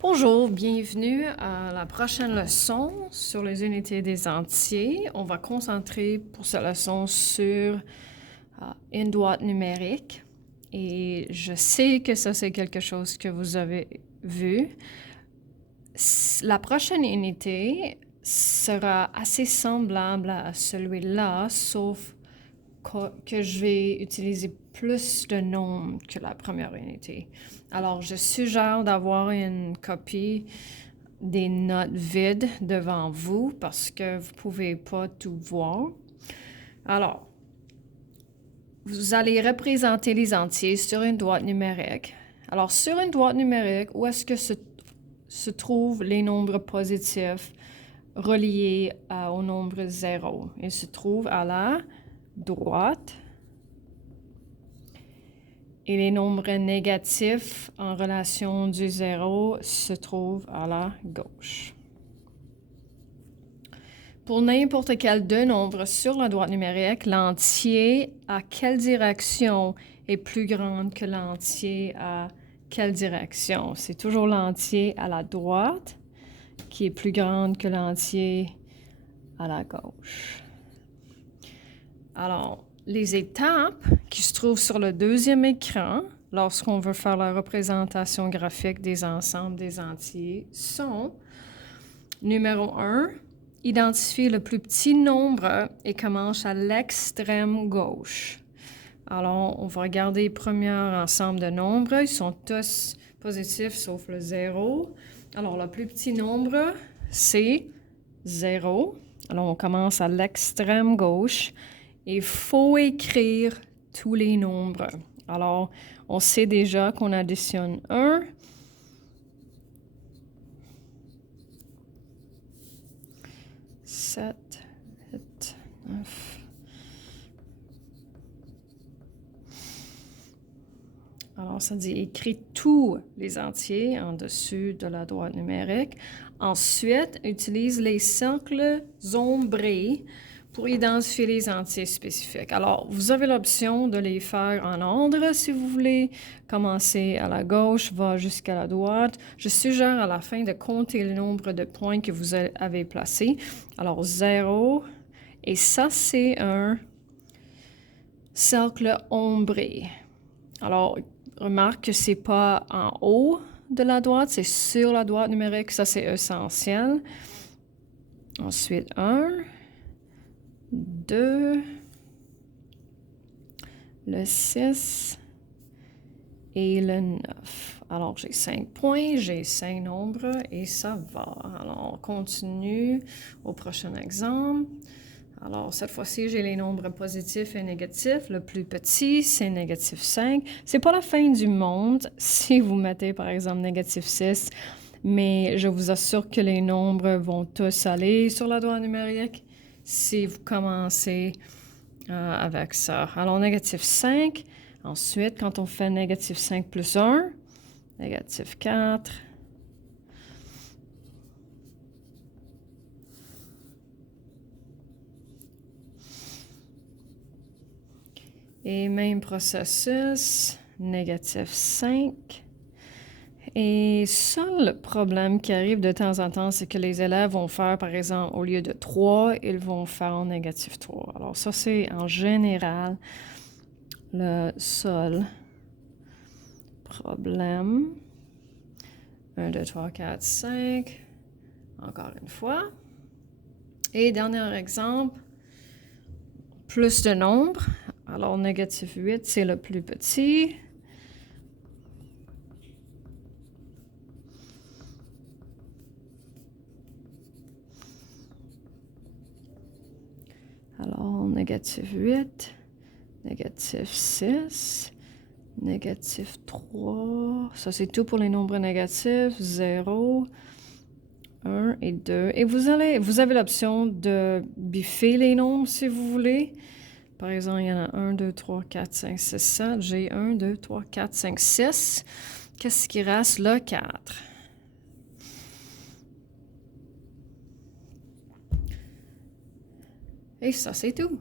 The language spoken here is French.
Bonjour, bienvenue à la prochaine leçon sur les unités des entiers. On va concentrer pour cette leçon sur une droite numérique. Et je sais que ça, c'est quelque chose que vous avez vu. La prochaine unité sera assez semblable à celui-là, sauf que je vais utiliser plus de nombres que la première unité. Alors, je suggère d'avoir une copie des notes vides devant vous parce que vous ne pouvez pas tout voir. Alors, vous allez représenter les entiers sur une droite numérique. Alors, sur une droite numérique, où est-ce que se trouvent les nombres positifs reliés au nombre 0? Ils se trouvent à la droite. Et les nombres négatifs en relation du 0 se trouvent à la gauche. Pour n'importe quel deux nombres sur la droite numérique, l'entier à quelle direction est plus grande que l'entier à quelle direction? C'est toujours l'entier à la droite qui est plus grande que l'entier à la gauche. Alors, les étapes qui se trouvent sur le deuxième écran lorsqu'on veut faire la représentation graphique des ensembles des entiers sont: numéro 1, identifier le plus petit nombre et commence à l'extrême gauche. Alors, on va regarder le premier ensemble de nombres. Ils sont tous positifs sauf le 0. Alors, le plus petit nombre, c'est 0. Alors, on commence à l'extrême gauche. Il faut écrire tous les nombres. Alors, on sait déjà qu'on additionne 1, 7, 8, 9. Alors, ça dit écris tous les entiers en dessus de la droite numérique. Ensuite, utilise les cercles ombrés pour identifier les entiers spécifiques. Alors, vous avez l'option de les faire en ordre si vous voulez. Commencer à la gauche, va jusqu'à la droite. Je suggère à la fin de compter le nombre de points que vous avez placés. Alors, 0. Et ça, c'est un cercle ombré. Alors, remarque que ce n'est pas en haut de la droite, c'est sur la droite numérique. Ça, c'est essentiel. Ensuite, 1. 2, le 6 et le 9. Alors, j'ai 5 points, j'ai 5 nombres et ça va. Alors, on continue au prochain exemple. Alors, cette fois-ci, j'ai les nombres positifs et négatifs. Le plus petit, c'est négatif 5. C'est pas la fin du monde si vous mettez, par exemple, négatif 6, mais je vous assure que les nombres vont tous aller sur la droite numérique si vous commencez avec ça. Alors, négatif 5. Ensuite, quand on fait négatif 5 plus 1, négatif 4. Et même processus, négatif 5. Et ça, le problème qui arrive de temps en temps, c'est que les élèves vont faire, par exemple, au lieu de 3, ils vont faire en négatif 3. Alors ça, c'est en général le seul problème. 1, 2, 3, 4, 5. Encore une fois. Et dernier exemple, plus de nombres. Alors, négatif 8, c'est le plus petit. Alors, négatif 8, négatif 6, négatif 3. Ça, c'est tout pour les nombres négatifs. 0, 1 et 2. Et vous avez l'option de biffer les nombres si vous voulez. Par exemple, il y en a 1, 2, 3, 4, 5, 6, 7. J'ai 1, 2, 3, 4, 5, 6. Qu'est-ce qui reste là? 4. Et ça, c'est tout.